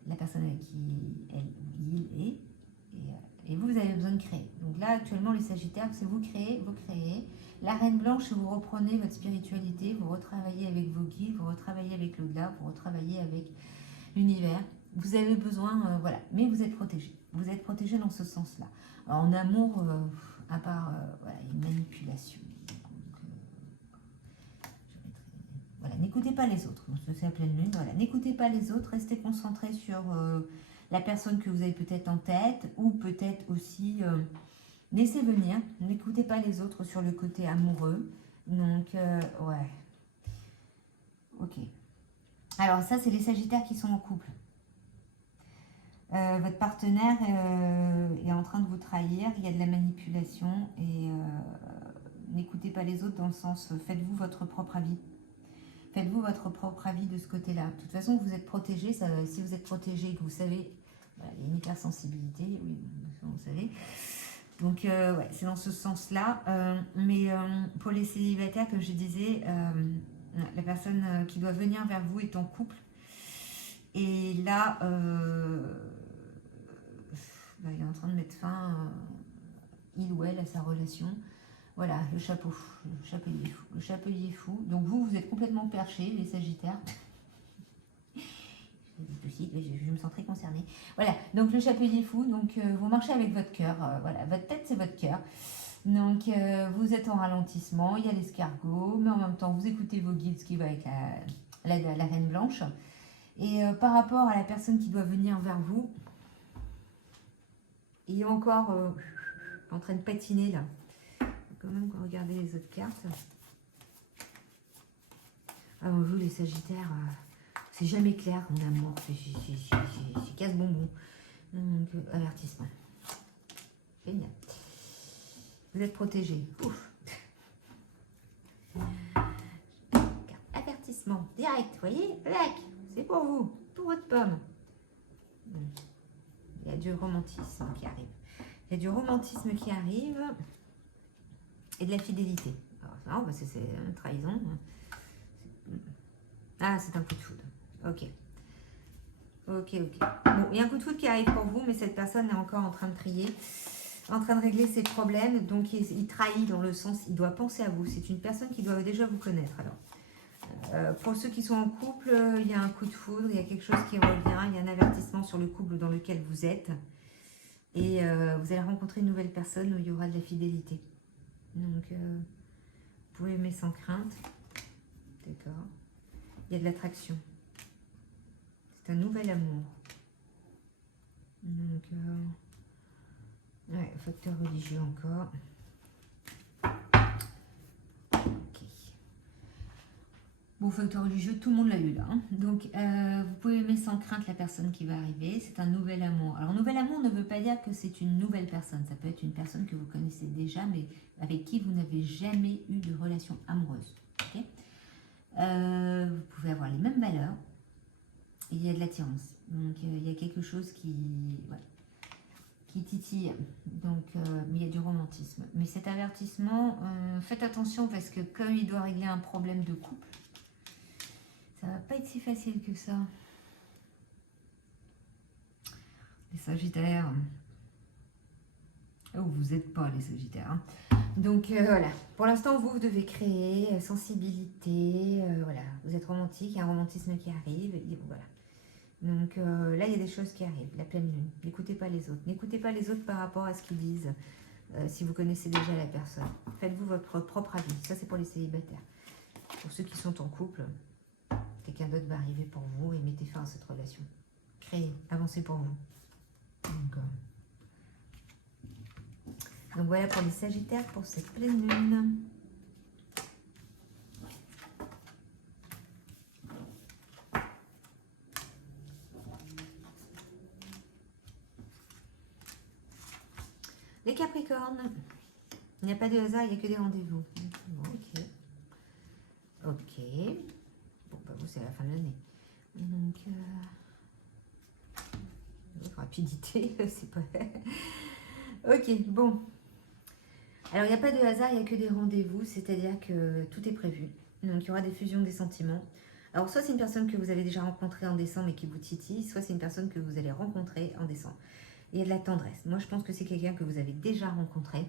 la personne avec qui il est. Et vous avez besoin de créer. Donc là, actuellement, les Sagittaires, c'est vous créez, vous créez. La Reine Blanche, vous reprenez votre spiritualité, vous retravaillez avec vos guides, vous retravaillez avec l'au-delà, vous retravaillez avec l'univers. Vous avez besoin, voilà, mais vous êtes protégé. Vous êtes protégé dans ce sens-là. En amour, à part, voilà, une manipulation. Voilà, n'écoutez pas les autres. C'est la pleine lune. Voilà, n'écoutez pas les autres. Restez concentré sur la personne que vous avez peut-être en tête, ou peut-être aussi laissez venir. N'écoutez pas les autres sur le côté amoureux. Donc, ouais. Ok. Alors ça, c'est les Sagittaires qui sont en couple. Votre partenaire est en train de vous trahir. Il y a de la manipulation et n'écoutez pas les autres dans le sens faites-vous votre propre avis. Faites-vous votre propre avis de ce côté-là. De toute façon, vous êtes protégé. Si vous êtes protégé et que vous savez, voilà, il y a une hypersensibilité, oui, vous savez. Donc, ouais, c'est dans ce sens-là. Mais pour les célibataires, comme je disais, la personne qui doit venir vers vous est en couple. Et là, il est en train de mettre fin, il ou elle, à sa relation. Voilà, le chapelier fou. Le chapelier fou. Donc vous êtes complètement perchés, les Sagittaires. Je me sens très concernée. Voilà, donc le chapelier fou, donc vous marchez avec votre cœur. Voilà, votre tête, c'est votre cœur. Donc vous êtes en ralentissement, il y a l'escargot, mais en même temps, vous écoutez vos guides, ce qui va avec la Reine Blanche. Et par rapport à la personne qui doit venir vers vous, il est encore en train de patiner là. Quand même, regardez les autres cartes. Ah, vous les Sagittaires, c'est jamais clair en amour, c'est casse-bonbon. Donc, avertissement. Génial. Vous êtes protégé. Ouf. Avertissement, direct, vous voyez, c'est pour vous, pour votre pomme. Il y a du romantisme qui arrive. Il y a du romantisme qui arrive. Et de la fidélité. Alors, c'est une trahison. Ah, c'est un coup de foudre. Ok. Ok. Bon, il y a un coup de foudre qui arrive pour vous, mais cette personne est encore en train de trier, en train de régler ses problèmes. Donc, il trahit dans le sens, il doit penser à vous. C'est une personne qui doit déjà vous connaître. Alors, pour ceux qui sont en couple, il y a un coup de foudre, il y a quelque chose qui revient, il y a un avertissement sur le couple dans lequel vous êtes. Et vous allez rencontrer une nouvelle personne où il y aura de la fidélité. Donc, vous pouvez aimer sans crainte. D'accord. Il y a de l'attraction. C'est un nouvel amour. Donc, ouais, facteur religieux encore. Ok. Bon, facteur religieux, tout le monde l'a eu là. Hein. Donc, vous pouvez aimer sans crainte la personne qui va arriver. C'est un nouvel amour. Alors, nouvel amour ne veut pas dire que c'est une nouvelle personne. Ça peut être une personne que vous connaissez déjà, mais avec qui vous n'avez jamais eu de relation amoureuse. Okay, vous pouvez avoir les mêmes valeurs. Et il y a de l'attirance. Donc, il y a quelque chose qui titille. Donc, mais il y a du romantisme. Mais cet avertissement, faites attention parce que comme il doit régler un problème de couple, ça va pas être si facile que ça. Les Sagittaires. Oh, vous n'êtes pas les Sagittaires. Hein. Donc voilà, pour l'instant vous devez créer sensibilité, voilà, vous êtes romantique, il y a un romantisme qui arrive, et voilà. Donc là il y a des choses qui arrivent, la pleine lune, n'écoutez pas les autres, n'écoutez pas les autres par rapport à ce qu'ils disent, si vous connaissez déjà la personne, faites-vous votre propre avis, ça c'est pour les célibataires. Pour ceux qui sont en couple, quelqu'un d'autre va arriver pour vous et mettez fin à cette relation, créez, avancez pour vous. Donc voilà pour les Sagittaires pour cette pleine lune. Les Capricornes. Il n'y a pas de hasard, il n'y a que des rendez-vous. Bon, ok. Ok. Bon, bah vous, c'est la fin de l'année. Donc, rapidité, c'est pas... Ok, bon. Alors, il n'y a pas de hasard, il n'y a que des rendez-vous, c'est-à-dire que tout est prévu. Donc, il y aura des fusions des sentiments. Alors, soit c'est une personne que vous avez déjà rencontrée en décembre et qui vous titille, soit c'est une personne que vous allez rencontrer en décembre. Il y a de la tendresse. Moi, je pense que c'est quelqu'un que vous avez déjà rencontré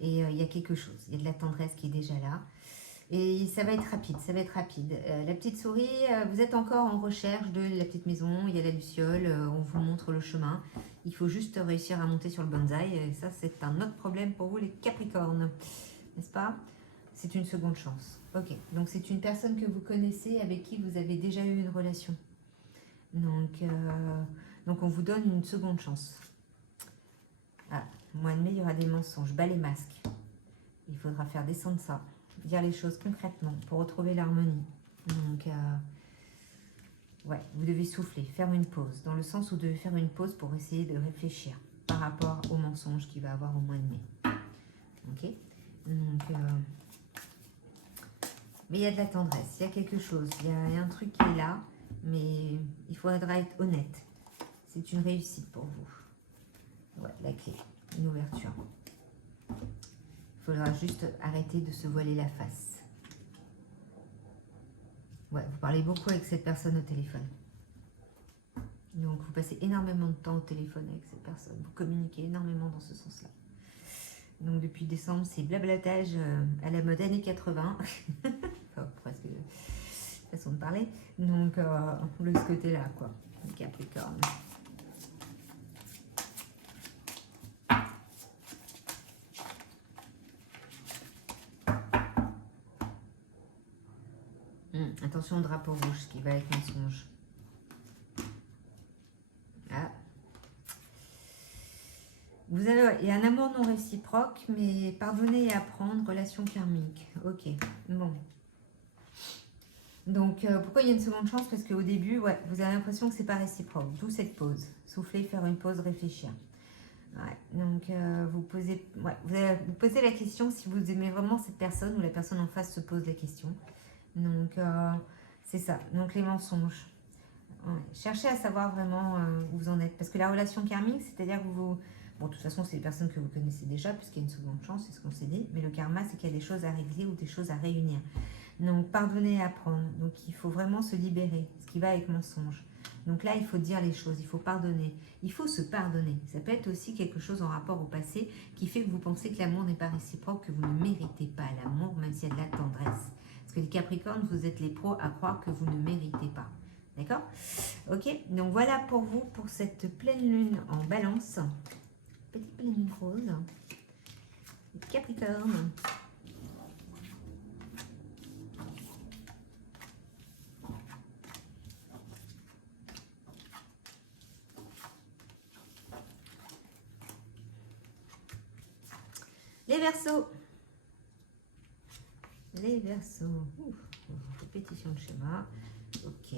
et il y a quelque chose. Il y a de la tendresse qui est déjà là. Et ça va être rapide, ça va être rapide. La petite souris, vous êtes encore en recherche de la petite maison, il y a la luciole, on vous montre le chemin. Il faut juste réussir à monter sur le bonsaï. Et ça, c'est un autre problème pour vous, les Capricornes. N'est-ce pas? C'est une seconde chance. Ok, donc c'est une personne que vous connaissez, avec qui vous avez déjà eu une relation. Donc on vous donne une seconde chance. Ah, mois de mai, il y aura des mensonges. Bas les masques. Il faudra faire descendre ça. Dire les choses concrètement pour retrouver l'harmonie. Donc, ouais, vous devez souffler, faire une pause. Dans le sens où vous devez faire une pause pour essayer de réfléchir par rapport au mensonge qu'il va avoir au mois de mai. Ok? Donc, mais il y a de la tendresse, il y a quelque chose, il y a un truc qui est là, mais il faudra être honnête. C'est une réussite pour vous. Ouais, la clé, une ouverture. Il faudra juste arrêter de se voiler la face. Ouais, vous parlez beaucoup avec cette personne au téléphone. Donc, vous passez énormément de temps au téléphone avec cette personne. Vous communiquez énormément dans ce sens-là. Donc, depuis décembre, c'est blablatage à la mode années 80. Enfin, presque façon de parler. Donc, de ce côté-là, quoi. Le Capricorne. Attention au drapeau rouge, ce qui va avec mensonge. Ah. Vous avez, il y a un amour non réciproque, mais pardonner et apprendre, relation karmique. Ok, bon. Donc, pourquoi il y a une seconde chance? Parce qu'au début, ouais, vous avez l'impression que c'est pas réciproque. D'où cette pause. Souffler, faire une pause, réfléchir. Ouais, donc, vous posez la question si vous aimez vraiment cette personne ou la personne en face se pose la question. Donc, c'est ça. Donc, les mensonges. Ouais. Cherchez à savoir vraiment où vous en êtes. Parce que la relation karmique, c'est-à-dire que vous... Bon, de toute façon, c'est les personnes que vous connaissez déjà, puisqu'il y a une seconde chance, c'est ce qu'on s'est dit. Mais le karma, c'est qu'il y a des choses à régler ou des choses à réunir. Donc, pardonner et apprendre. Donc, il faut vraiment se libérer, ce qui va avec mensonge. Donc là, il faut dire les choses, il faut pardonner. Il faut se pardonner. Ça peut être aussi quelque chose en rapport au passé qui fait que vous pensez que l'amour n'est pas réciproque, que vous ne méritez pas l'amour, même s'il y a de la tendresse. Parce que les Capricornes, vous êtes les pros à croire que vous ne méritez pas. D'accord? Ok, donc voilà pour vous, pour cette pleine lune en balance. Petite pleine lune rose. Capricorne. Les Verseaux. Les Verseaux. Répétition de schéma. Ok.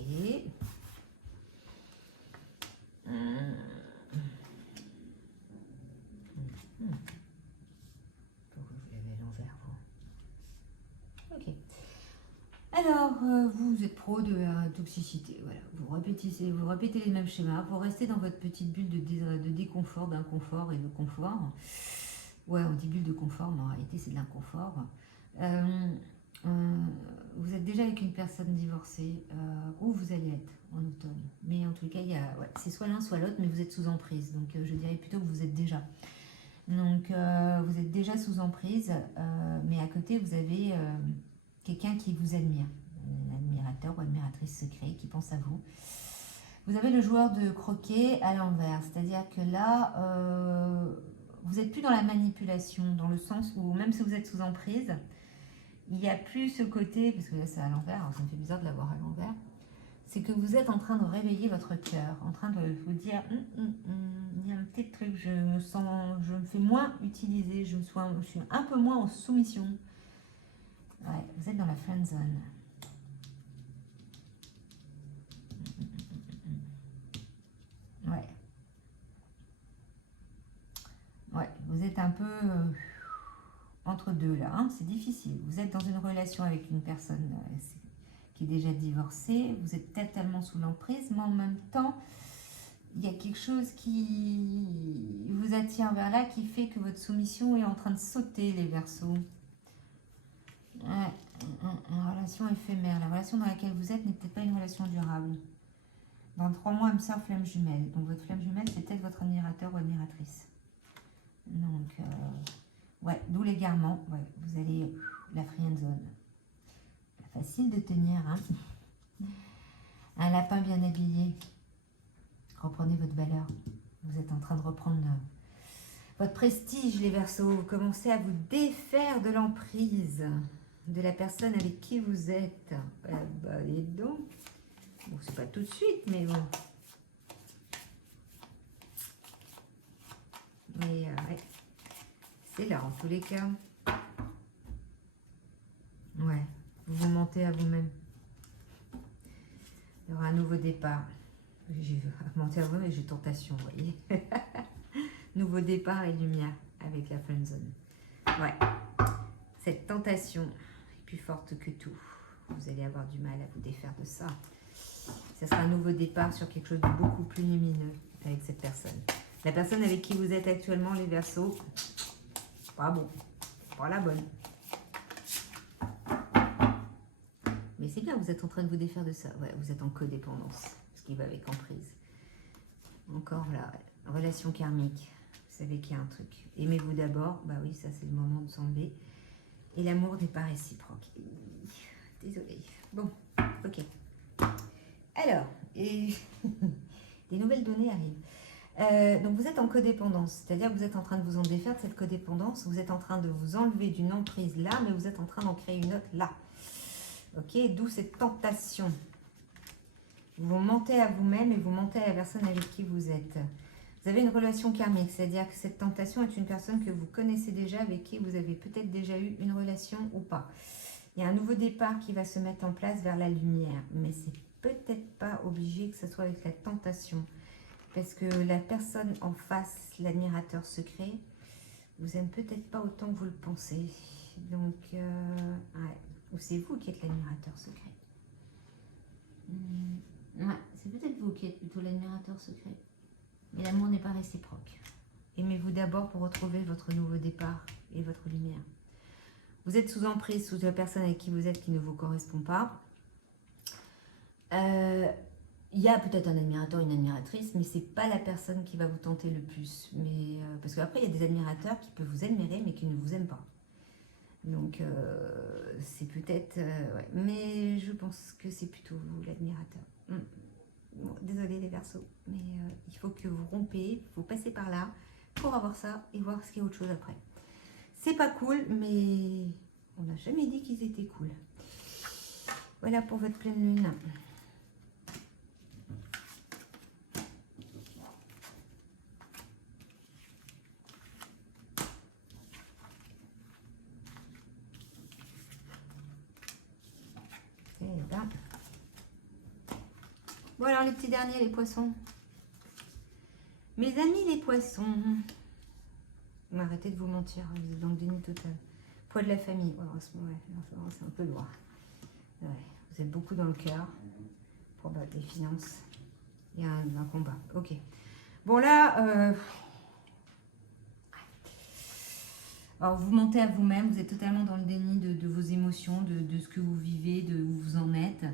Pourquoi vous l'avez à l'envers, vous? Ok. Alors, vous êtes pro de la toxicité. Voilà. Vous répétez les mêmes schémas. Vous restez dans votre petite bulle de déconfort, d'inconfort et de confort. Ouais, on dit bulle de confort, mais en réalité, c'est de l'inconfort. Vous êtes déjà avec une personne divorcée, où vous allez être en automne. Mais en tout cas, c'est soit l'un, soit l'autre, mais vous êtes sous emprise. Donc, je dirais plutôt que vous êtes déjà. Donc, vous êtes déjà sous emprise, mais à côté, vous avez quelqu'un qui vous admire. Un admirateur ou admiratrice secret qui pense à vous. Vous avez le joueur de croquet à l'envers. C'est-à-dire que là... vous n'êtes plus dans la manipulation, dans le sens où même si vous êtes sous emprise, il n'y a plus ce côté, parce que là c'est à l'envers, ça me fait bizarre de l'avoir à l'envers, c'est que vous êtes en train de réveiller votre cœur, en train de vous dire, il y a un petit truc, je me fais moins utiliser, je suis un peu moins en soumission. Ouais, vous êtes dans la friend zone. Ouais. Ouais, vous êtes un peu... entre deux là, hein, c'est difficile. Vous êtes dans une relation avec une personne qui est déjà divorcée, vous êtes totalement sous l'emprise, mais en même temps, il y a quelque chose qui vous attire vers là, qui fait que votre soumission est en train de sauter, les Verseaux. Ouais, une relation éphémère. La relation dans laquelle vous êtes n'est peut-être pas une relation durable. Dans 3 mois, âme sœur, flamme jumelle. Donc votre flamme jumelle, c'est peut-être votre admirateur ou admiratrice. Donc, ouais, d'où l'égarement. Ouais, vous allez la friend zone. Facile de tenir, hein. Un lapin bien habillé. Reprenez votre valeur. Vous êtes en train de reprendre votre prestige, les Verseaux. Vous commencez à vous défaire de l'emprise de la personne avec qui vous êtes. Bah, et donc, bon, c'est pas tout de suite, mais bon. Mais ouais, c'est là en tous les cas. Ouais, vous vous mentez à vous-même. Il y aura un nouveau départ. J'ai menti à vous-même et j'ai tentation, vous voyez. Nouveau départ et lumière avec la friendzone. Ouais, cette tentation est plus forte que tout. Vous allez avoir du mal à vous défaire de ça. Ce sera un nouveau départ sur quelque chose de beaucoup plus lumineux avec cette personne. La personne avec qui vous êtes actuellement, les Verseaux, pas bon, pas la bonne. Mais c'est bien, vous êtes en train de vous défaire de ça. Ouais, vous êtes en codépendance, ce qui va avec emprise. Encore là, relation karmique. Vous savez qu'il y a un truc. Aimez-vous d'abord. Bah oui, ça c'est le moment de s'enlever. Et l'amour n'est pas réciproque. Désolée. Bon, ok. Alors, et des nouvelles données arrivent. Donc vous êtes en codépendance, c'est-à-dire que vous êtes en train de vous en défaire de cette codépendance, vous êtes en train de vous enlever d'une emprise là, mais vous êtes en train d'en créer une autre là. Ok, d'où cette tentation. Vous mentez à vous-même et vous mentez à la personne avec qui vous êtes. Vous avez une relation karmique, c'est-à-dire que cette tentation est une personne que vous connaissez déjà, avec qui vous avez peut-être déjà eu une relation ou pas. Il y a un nouveau départ qui va se mettre en place vers la lumière, mais c'est peut-être pas obligé que ce soit avec la tentation. Parce que la personne en face, l'admirateur secret, vous aime peut-être pas autant que vous le pensez. Donc, ouais. Ou c'est vous qui êtes l'admirateur secret. Ouais, c'est peut-être vous qui êtes plutôt l'admirateur secret. Mais l'amour n'est pas réciproque. Aimez-vous d'abord pour retrouver votre nouveau départ et votre lumière. Vous êtes sous emprise, sous la personne avec qui vous êtes qui ne vous correspond pas. Il y a peut-être un admirateur, une admiratrice, mais c'est pas la personne qui va vous tenter le plus. Mais, parce qu'après, il y a des admirateurs qui peuvent vous admirer, mais qui ne vous aiment pas. Donc, c'est peut-être... ouais. Mais je pense que c'est plutôt vous, l'admirateur. Bon, désolé les Verseaux, mais il faut que vous rompez, il faut passer par là pour avoir ça et voir ce qu'il y a autre chose après. C'est pas cool, mais on n'a jamais dit qu'ils étaient cool. Voilà pour votre pleine lune. Bon alors les petits derniers, les poissons. Mes amis les poissons. Arrêtez de vous mentir, vous êtes dans le déni total. Poids de la famille. Ouais, c'est un peu lourd. Ouais, vous êtes beaucoup dans le cœur. Pour battre les finances. Il y a un combat. Ok. Bon là, alors vous mentez à vous-même, vous êtes totalement dans le déni de vos émotions, de ce que vous vivez, de où vous en êtes.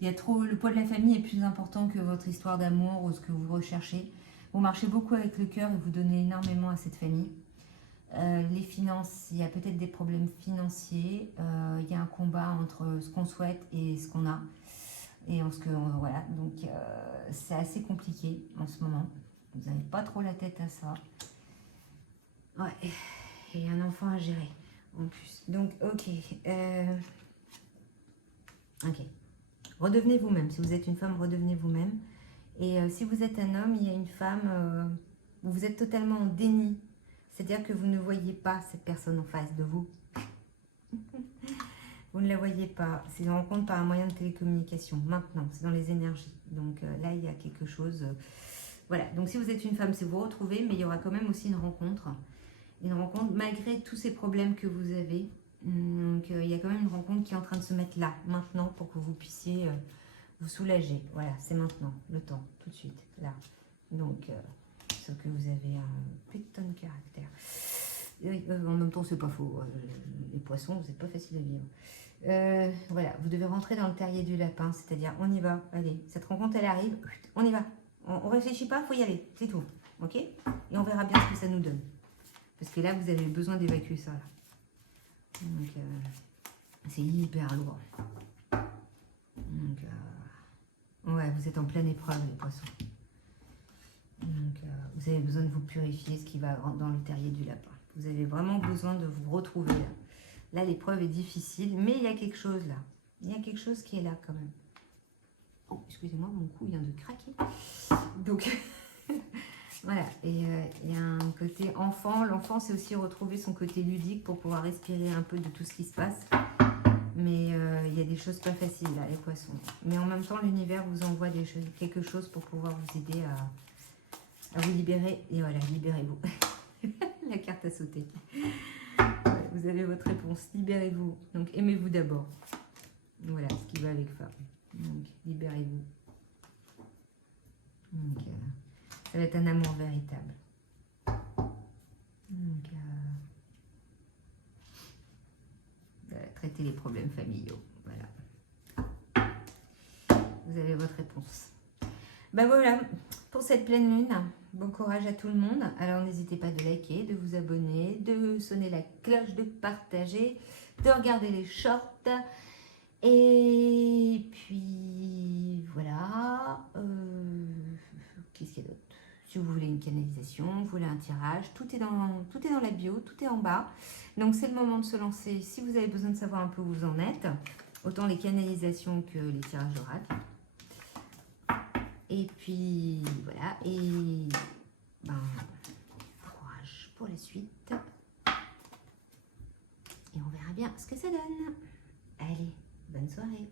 Il y a trop, le poids de la famille est plus important que votre histoire d'amour ou ce que vous recherchez. Vous marchez beaucoup avec le cœur et vous donnez énormément à cette famille. Les finances, il y a peut-être des problèmes financiers. Il y a un combat entre ce qu'on souhaite et ce qu'on a. Et en ce que, voilà, donc c'est assez compliqué en ce moment. Vous n'avez pas trop la tête à ça. Ouais, et un enfant à gérer en plus. Donc, ok. Ok. Redevenez vous-même. Si vous êtes une femme, redevenez vous-même. Et si vous êtes un homme, il y a une femme où vous êtes totalement en déni. C'est-à-dire que vous ne voyez pas cette personne en face de vous. Vous ne la voyez pas. C'est une rencontre par un moyen de télécommunication. Maintenant, c'est dans les énergies. Donc là, il y a quelque chose. Voilà. Donc si vous êtes une femme, c'est vous retrouver, mais il y aura quand même aussi une rencontre. Une rencontre malgré tous ces problèmes que vous avez. Donc il y a quand même une rencontre qui est en train de se mettre là, maintenant, pour que vous puissiez vous soulager. Voilà, c'est maintenant, le temps, tout de suite, là. Donc, sauf que vous avez un putain de caractère. Et, en même temps, c'est pas faux. Les poissons, vous n'êtes pas facile à vivre. Voilà, vous devez rentrer dans le terrier du lapin, c'est-à-dire on y va, allez, cette rencontre elle arrive, on y va. On réfléchit pas, faut y aller, c'est tout. Ok? Et on verra bien ce que ça nous donne. Parce que là, vous avez besoin d'évacuer ça. Là. Donc, c'est hyper lourd. Donc, ouais, vous êtes en pleine épreuve, les poissons. Donc, vous avez besoin de vous purifier, ce qui va dans le terrier du lapin. Vous avez vraiment besoin de vous retrouver là. Là, l'épreuve est difficile, mais il y a quelque chose là. Il y a quelque chose qui est là quand même. Oh, excusez-moi, mon cou vient de craquer. Donc, voilà. Et il y a un côté enfant. L'enfant, c'est aussi retrouver son côté ludique pour pouvoir respirer un peu de tout ce qui se passe. Mais il y a des choses pas faciles là, les poissons. Mais en même temps, l'univers vous envoie quelque chose pour pouvoir vous aider à vous libérer. Et voilà, libérez-vous. La carte a sauté. Ouais, vous avez votre réponse. Libérez-vous. Donc, aimez-vous d'abord. Voilà, ce qui va avec femme. Donc, libérez-vous. Donc, ça va être un amour véritable. Donc, traiter les problèmes familiaux. Voilà. Vous avez votre réponse. Ben voilà, pour cette pleine lune, bon courage à tout le monde. Alors n'hésitez pas de liker, de vous abonner, de sonner la cloche, de partager, de regarder les shorts. Et puis voilà. Qu'est-ce qu'il y a d'autre? Si vous voulez une canalisation, vous voulez un tirage, tout est dans la bio, tout est en bas. Donc c'est le moment de se lancer. Si vous avez besoin de savoir un peu où vous en êtes, autant les canalisations que les tirages d'oracle. Et puis voilà, et ben, courage pour la suite. Et on verra bien ce que ça donne. Allez, bonne soirée.